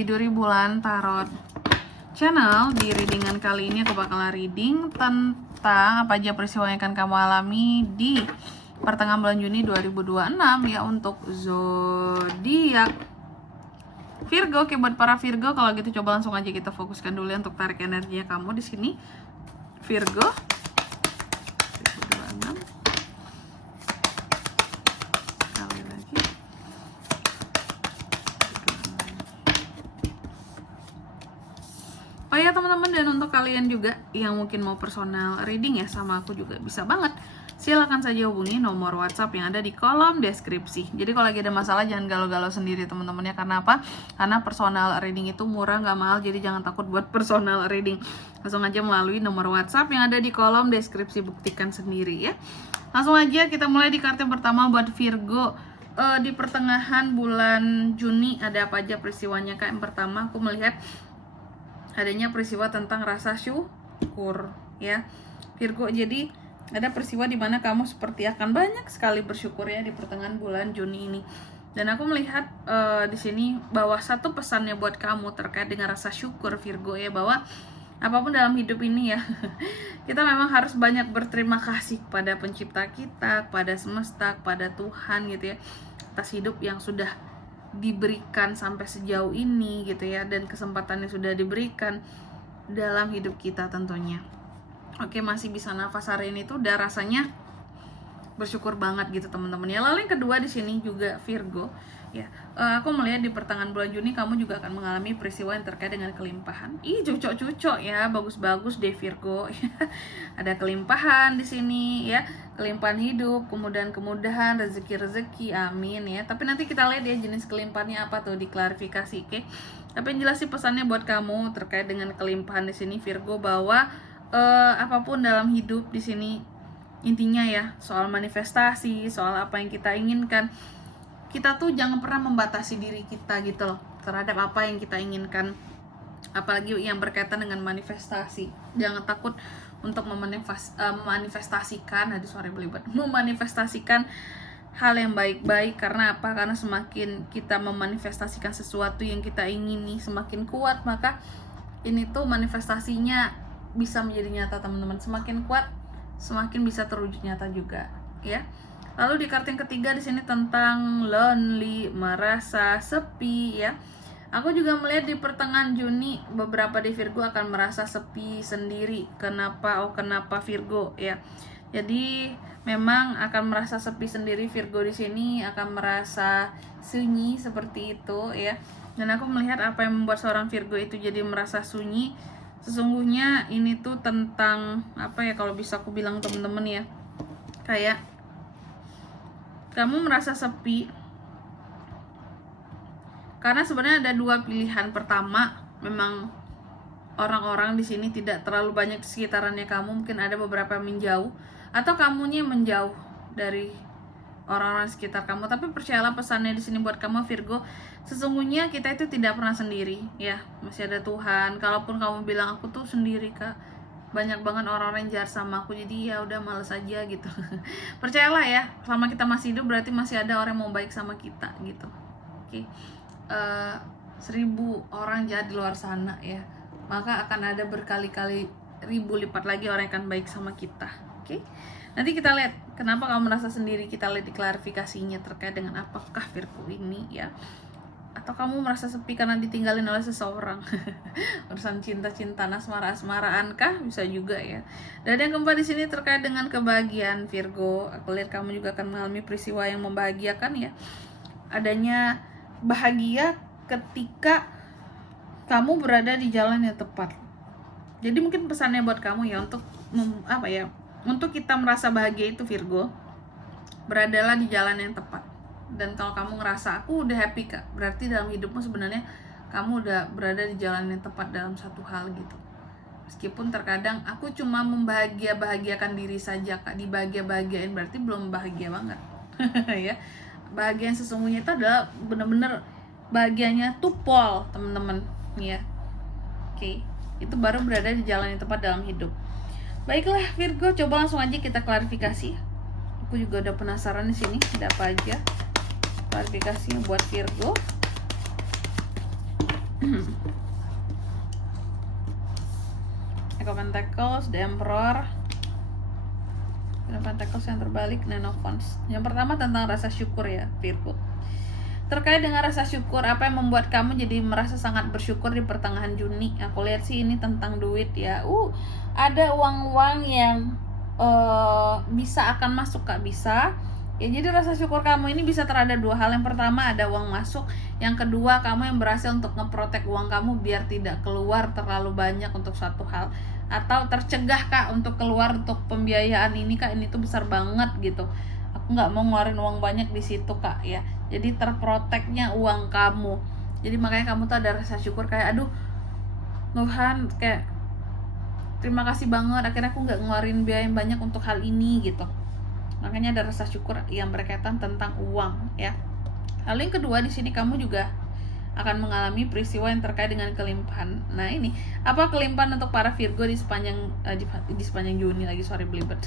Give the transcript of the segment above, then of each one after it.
Viduri Bulan Tarot Channel. Di readingan kali ini aku bakalan reading tentang apa aja peristiwa yang akan kamu alami di pertengahan bulan Juni 2026 ya, untuk zodiak Virgo. Oke, buat para Virgo, kalau gitu coba langsung aja kita fokuskan dulu ya untuk tarik energinya kamu di sini Virgo 2026. Sekali lagi. Oh ya teman-teman, dan untuk kalian juga yang mungkin mau personal reading ya sama aku juga bisa banget. Silakan saja hubungi nomor WhatsApp yang ada di kolom deskripsi. Jadi kalau lagi ada masalah jangan galau-galau sendiri teman-teman ya. Karena apa? Karena personal reading itu murah, nggak mahal. Jadi jangan takut buat personal reading. Langsung aja melalui nomor WhatsApp yang ada di kolom deskripsi, buktikan sendiri ya. Langsung aja kita mulai di kartu yang pertama buat Virgo. Di pertengahan bulan Juni ada apa aja peristiwanya Kak? Yang pertama aku melihat adanya peristiwa tentang rasa syukur ya Virgo. Jadi ada peristiwa di mana kamu seperti akan banyak sekali bersyukur ya di pertengahan bulan Juni ini. Dan aku melihat di sini bahwa satu pesannya buat kamu terkait dengan rasa syukur Virgo ya, bahwa apapun dalam hidup ini ya kita memang harus banyak berterima kasih kepada pencipta kita, kepada semesta, kepada Tuhan gitu ya, atas hidup yang sudah diberikan sampai sejauh ini gitu ya, dan kesempatan yang sudah diberikan dalam hidup kita tentunya. Oke, masih bisa nafas hari ini tuh udah rasanya bersyukur banget gitu teman-teman ya. Lalu yang kedua di sini juga Virgo ya, aku melihat di pertengahan bulan Juni kamu juga akan mengalami peristiwa yang terkait dengan kelimpahan. Ih, cucok-cucok ya, bagus-bagus deh Virgo. Ada kelimpahan di sini ya, kelimpahan hidup, kemudahan-kemudahan, rezeki-rezeki, amin ya. Tapi nanti kita lihat ya jenis kelimpahannya apa tuh, diklarifikasi, oke. Tapi yang jelas sih pesannya buat kamu terkait dengan kelimpahan di sini Virgo, bahwa apapun dalam hidup di sini intinya ya soal manifestasi, soal apa yang kita inginkan. Kita tuh jangan pernah membatasi diri kita gitu loh terhadap apa yang kita inginkan, apalagi yang berkaitan dengan manifestasi. Jangan takut untuk memanifestasikan, memanifestasikan hal yang baik-baik. Karena apa? Karena semakin kita memanifestasikan sesuatu yang kita ingini semakin kuat, maka ini tuh manifestasinya bisa menjadi nyata teman-teman. Semakin kuat semakin bisa terwujud nyata juga ya. Lalu di kartu yang ketiga di sini tentang lonely, merasa sepi ya. Aku juga melihat di pertengahan Juni beberapa di Virgo akan merasa sepi sendiri. Kenapa? Kenapa Virgo ya? Jadi memang akan merasa sepi sendiri Virgo di sini, akan merasa sunyi seperti itu ya. Dan aku melihat apa yang membuat seorang Virgo itu jadi merasa sunyi. Sesungguhnya ini tuh tentang apa ya, kalau bisa aku bilang temen-temen ya, kayak kamu merasa sepi karena sebenarnya ada dua pilihan. Pertama, memang orang-orang di sini tidak terlalu banyak di sekitarannya kamu, mungkin ada beberapa yang menjauh, atau kamunya menjauh dari orang-orang sekitar kamu. Tapi percayalah pesannya di sini buat kamu Virgo, sesungguhnya kita itu tidak pernah sendiri ya, masih ada Tuhan. Kalaupun kamu bilang aku tuh sendiri Kak, banyak banget orang-orang yang jahat sama aku, jadi ya udah males aja gitu. Percayalah ya, selama kita masih hidup berarti masih ada orang yang mau baik sama kita gitu. Oke. 1000 orang jahat di luar sana ya, maka akan ada berkali-kali ribu lipat lagi orang yang akan baik sama kita. Oke. Nanti kita lihat kenapa kamu merasa sendiri, kita lihat di klarifikasinya terkait dengan apakah Virgo ini ya. Atau kamu merasa sepi karena ditinggalin oleh seseorang. Urusan cinta-cinta, asmara-asmaraan kah? Bisa juga ya. Dan yang keempat di sini terkait dengan kebahagiaan Virgo. Aku lihat kamu juga akan mengalami peristiwa yang membahagiakan ya. Adanya bahagia ketika kamu berada di jalan yang tepat. Jadi mungkin pesannya buat kamu ya, untuk untuk kita merasa bahagia itu Virgo, beradalah di jalan yang tepat. Dan kalau kamu ngerasa aku udah happy Kak, berarti dalam hidupmu sebenarnya kamu udah berada di jalan yang tepat dalam satu hal gitu. Meskipun terkadang aku cuma membahagiakan diri saja Kak, dibahagiain berarti belum bahagia banget. Ya. Bahagia yang sesungguhnya itu adalah bener-bener bahagianya tuh pol teman-teman ya. Oke. Itu baru berada di jalan yang tepat dalam hidup. Baiklah Virgo, coba langsung aja kita klarifikasi. Aku juga udah penasaran di sini ada apa aja klarifikasinya buat Virgo. Eight of Pentacles, The Emperor, Pentacles yang terbalik, Nine of Wands. Yang pertama tentang rasa syukur ya Virgo. Terkait dengan rasa syukur, apa yang membuat kamu jadi merasa sangat bersyukur di pertengahan Juni? Aku lihat sih ini tentang duit ya. Ada uang-uang yang bisa akan masuk, Kak, bisa. Ya, jadi rasa syukur kamu ini bisa terhadap dua hal. Yang pertama ada uang masuk, yang kedua kamu yang berhasil untuk ngeprotek uang kamu biar tidak keluar terlalu banyak untuk suatu hal, atau tercegah, Kak, untuk keluar untuk pembiayaan ini, Kak. Ini tuh besar banget gitu. Aku nggak mau ngeluarin uang banyak di situ, Kak, ya. Jadi terproteknya uang kamu. Jadi makanya kamu tuh ada rasa syukur kayak aduh Tuhan, kayak terima kasih banget akhirnya aku nggak ngeluarin biaya yang banyak untuk hal ini gitu. Makanya ada rasa syukur yang berkaitan tentang uang ya. Lalu yang kedua di sini kamu juga akan mengalami peristiwa yang terkait dengan kelimpahan. Nah ini apa kelimpahan untuk para Virgo di sepanjang Juni lagi, sorry belibet.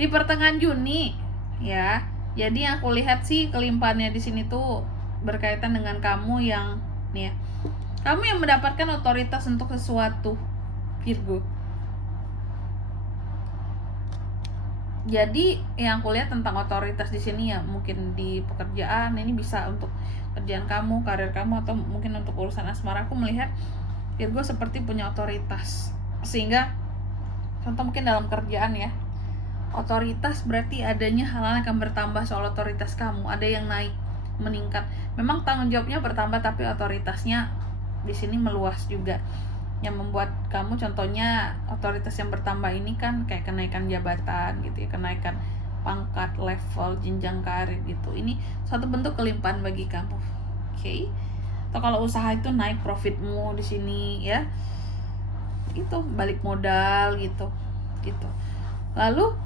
Di pertengahan Juni ya. Jadi yang aku lihat sih kelimpahannya di sini tuh berkaitan dengan kamu yang nih ya. Kamu yang mendapatkan otoritas untuk sesuatu, Virgo. Jadi yang aku lihat tentang otoritas di sini ya mungkin di pekerjaan, ini bisa untuk kerjaan kamu, karir kamu, atau mungkin untuk urusan asmara. Aku melihat Virgo seperti punya otoritas. Sehingga contoh mungkin dalam kerjaan ya. Otoritas berarti adanya hal-hal yang akan bertambah soal otoritas kamu, ada yang naik, meningkat. Memang tanggung jawabnya bertambah tapi otoritasnya di sini meluas juga. Yang membuat kamu contohnya otoritas yang bertambah ini kan kayak kenaikan jabatan gitu ya, kenaikan pangkat, level, jenjang karir gitu. Ini suatu bentuk kelimpahan bagi kamu. Oke. Atau kalau usaha itu naik profitmu di sini ya. Itu balik modal gitu. Gitu. Lalu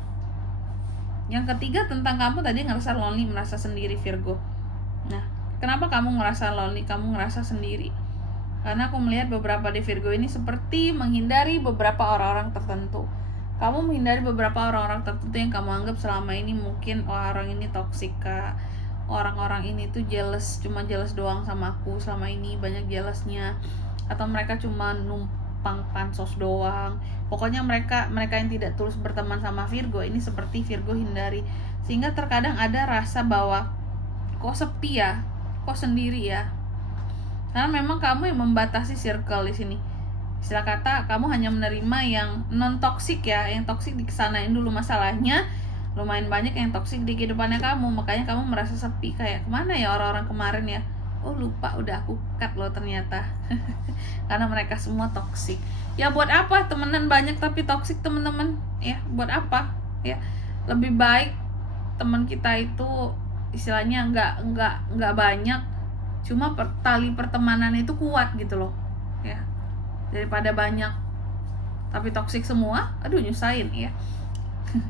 yang ketiga tentang kamu tadi ngerasa lonely, merasa sendiri Virgo. Nah, kenapa kamu ngerasa lonely, kamu ngerasa sendiri? Karena aku melihat beberapa di Virgo ini seperti menghindari beberapa orang-orang tertentu. Kamu menghindari beberapa orang-orang tertentu yang kamu anggap selama ini mungkin orang ini toksik, Kak. Orang-orang ini tuh jealous, cuma jealous doang sama aku selama ini, banyak jealousnya. Atau mereka cuma numpang pansos doang. Pokoknya mereka yang tidak tulus berteman sama Virgo ini seperti Virgo hindari. Sehingga terkadang ada rasa bahwa kok sepi ya, kok sendiri ya. Karena memang kamu yang membatasi circle di sini. Istilah kata kamu hanya menerima yang non toksik ya, yang toksik dikesanain dulu masalahnya. Lumayan banyak yang toksik di kehidupannya kamu, makanya kamu merasa sepi kayak kemana ya orang-orang kemarin ya. Oh lupa udah aku cut loh ternyata. Karena mereka semua toksik. Ya buat apa temenan banyak tapi toksik teman-teman ya, buat apa ya. Lebih baik teman kita itu istilahnya nggak banyak, cuma tali pertemanan itu kuat gitu loh ya, daripada banyak tapi toksik semua. Aduh nyusahin ya.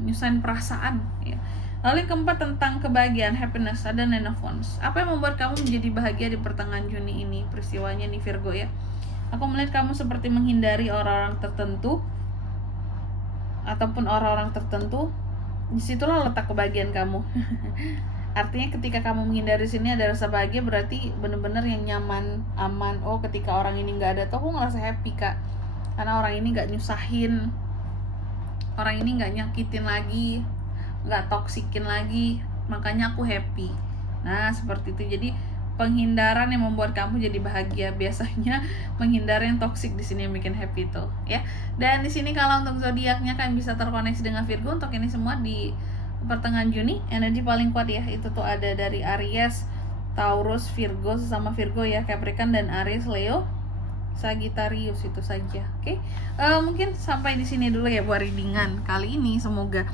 Nyusahin perasaan ya. Lalu yang keempat tentang kebahagiaan, happiness, ada Nine of Wands. Apa yang membuat kamu menjadi bahagia di pertengahan Juni ini? Peristiwanya nih Virgo ya. Aku melihat kamu seperti menghindari orang-orang tertentu ataupun orang-orang tertentu. Disitulah letak kebahagiaan kamu. Artinya ketika kamu menghindari sini ada rasa bahagia, berarti bener-bener yang nyaman, aman. Oh ketika orang ini nggak ada tuh aku ngerasa happy, Kak. Karena orang ini nggak nyusahin, orang ini nggak nyakitin lagi, nggak toksikin lagi, makanya aku happy. Nah seperti itu. Jadi penghindaran yang membuat kamu jadi bahagia. Biasanya menghindari yang toksik di sini yang bikin happy tuh ya. Dan di sini kalau untuk zodiaknya kan bisa terkoneksi dengan Virgo. Untuk ini semua di pertengahan Juni energi paling kuat ya, itu tuh ada dari Aries, Taurus, Virgo, sesama Virgo ya, Capricorn dan Aries, Leo, Sagittarius, itu saja. Oke. Mungkin sampai di sini dulu ya buat readingan kali ini. Semoga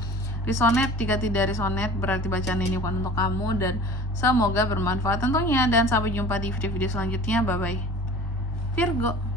resonate. Jika tidak resonate berarti bacaan ini bukan untuk kamu, dan semoga bermanfaat tentunya. Dan sampai jumpa di video-video selanjutnya. Bye bye Virgo.